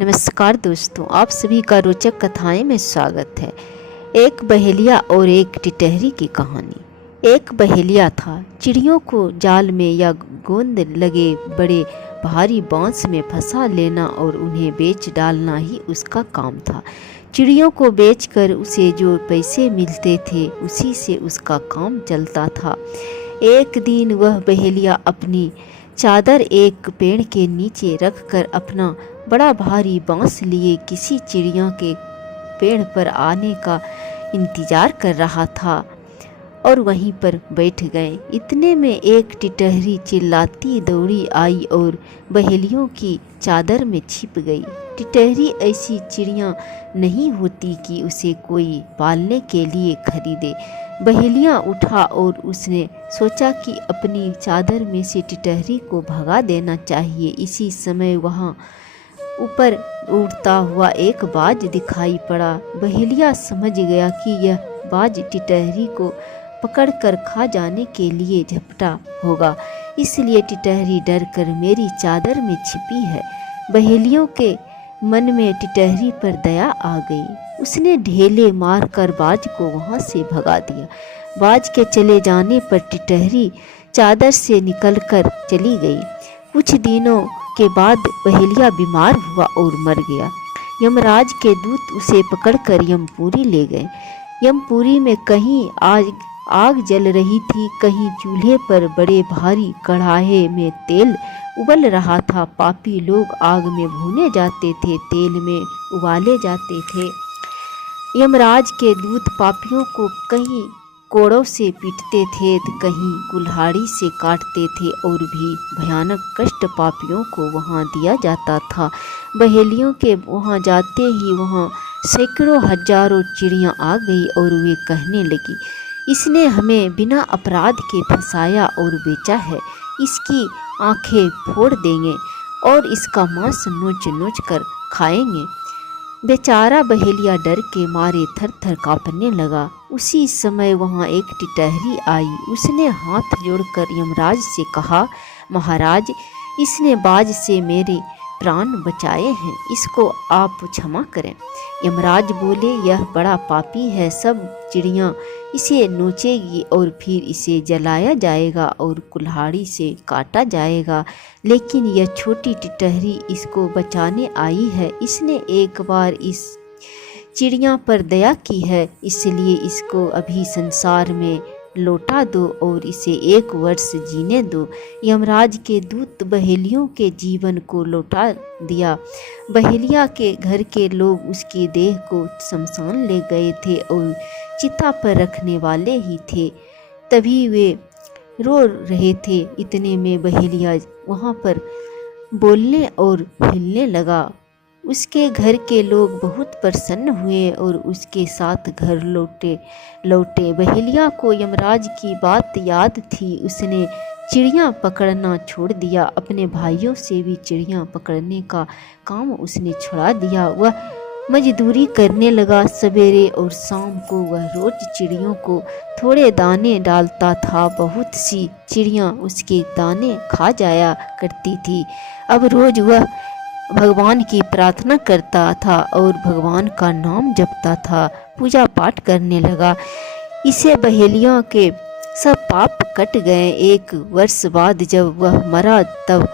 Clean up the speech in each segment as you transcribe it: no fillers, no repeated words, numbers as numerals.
नमस्कार दोस्तों, आप सभी का रोचक कथाएं में स्वागत है। एक बहेलिया और एक टिटहरी की कहानी। एक बहेलिया था। चिड़ियों को जाल में या गोंद लगे बड़े भारी बांस में फंसा लेना और उन्हें बेच डालना ही उसका काम था। चिड़ियों को बेचकर उसे जो पैसे मिलते थे उसी से उसका काम चलता था। एक दिन वह बहेलिया अपनी चादर एक पेड़ के नीचे रखकर अपना बड़ा भारी बांस लिए किसी चिड़िया के पेड़ पर आने का इंतजार कर रहा था और वहीं पर बैठ गए। इतने में एक टिटहरी चिल्लाती दौड़ी आई और बहेलियों की चादर में छिप गई। टिटहरी ऐसी चिड़िया नहीं होती कि उसे कोई पालने के लिए खरीदे। बहेलिया उठा और उसने सोचा कि अपनी चादर में से टिटहरी को भगा देना चाहिए। इसी समय वहाँ ऊपर उड़ता हुआ एक बाज दिखाई पड़ा। बहेलिया समझ गया कि यह बाज टिटहरी को पकड़कर खा जाने के लिए झपटा होगा, इसलिए टिटहरी डरकर मेरी चादर में छिपी है। बहेलियों के मन में टिटहरी पर दया आ गई। उसने ढेले मारकर बाज को वहां से भगा दिया। बाज के चले जाने पर टिटहरी चादर से निकलकर चली गई। कुछ दिनों के बाद बहेलिया बीमार हुआ और मर गया। यमराज के दूत उसे पकड़कर यमपुरी ले गए। यमपुरी में कहीं आग जल रही थी, कहीं चूल्हे पर बड़े भारी कढ़ाई में तेल उबल रहा था। पापी लोग आग में भूने जाते थे, तेल में उबाले जाते थे। यमराज के दूत पापियों को कहीं कोड़ों से पीटते थे, कहीं कुल्हाड़ी से काटते थे और भी भयानक कष्ट पापियों को वहाँ दिया जाता था। बहेलियों के वहाँ जाते ही वहाँ सैकड़ों हजारों चिड़ियाँ आ गई और वे कहने लगी, इसने हमें बिना अपराध के फंसाया और बेचा है। इसकी आंखें फोड़ देंगे और इसका मांस नोच नोच कर खाएंगे। बेचारा बहेलिया डर के मारे थर थर कांपने लगा। उसी समय वहाँ एक टिटहरी आई। उसने हाथ जोड़कर यमराज से कहा, महाराज, इसने बाज से मेरे प्राण बचाए हैं, इसको आप क्षमा करें। यमराज बोले, यह बड़ा पापी है, सब चिड़ियाँ इसे नोचेगी और फिर इसे जलाया जाएगा और कुल्हाड़ी से काटा जाएगा, लेकिन यह छोटी टिटहरी इसको बचाने आई है। इसने एक बार इस चिड़िया पर दया की है, इसलिए इसको अभी संसार में लौटा दो और इसे 1 वर्ष जीने दो। यमराज के दूत बहेलियों के जीवन को लौटा दिया। बहेलिया के घर के लोग उसकी देह को शमशान ले गए थे और चिता पर रखने वाले ही थे। तभी वे रो रहे थे। इतने में बहेलिया वहाँ पर बोलने और हिलने लगा। उसके घर के लोग बहुत प्रसन्न हुए और उसके साथ घर लौटे। बहेलिया को यमराज की बात याद थी। उसने चिड़ियाँ पकड़ना छोड़ दिया। अपने भाइयों से भी चिड़ियाँ पकड़ने का काम उसने छुड़ा दिया। वह मजदूरी करने लगा। सवेरे और शाम को वह रोज चिड़ियों को थोड़े दाने डालता था। बहुत सी चिड़ियाँ उसके दाने खा जाया करती थी। अब रोज वह भगवान की प्रार्थना करता था और भगवान का नाम जपता था, पूजा पाठ करने लगा। इसे बहेलियों के सब पाप कट गए। 1 वर्ष बाद जब वह मरा तब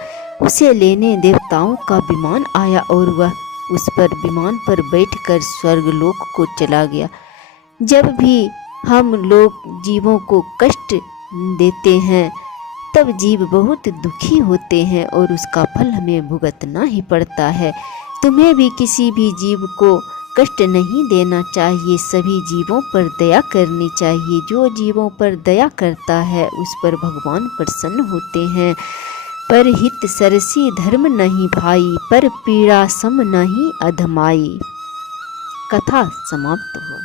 उसे लेने देवताओं का विमान आया और वह उस पर विमान पर बैठकर स्वर्गलोक को चला गया। जब भी हम लोग जीवों को कष्ट देते हैं तब जीव बहुत दुखी होते हैं और उसका फल हमें भुगतना ही पड़ता है। तुम्हें भी किसी भी जीव को कष्ट नहीं देना चाहिए। सभी जीवों पर दया करनी चाहिए। जो जीवों पर दया करता है उस पर भगवान प्रसन्न होते हैं। पर हित सरसी धर्म नहीं भाई, पर पीड़ा सम नहीं अधमाई। कथा समाप्त हुआ।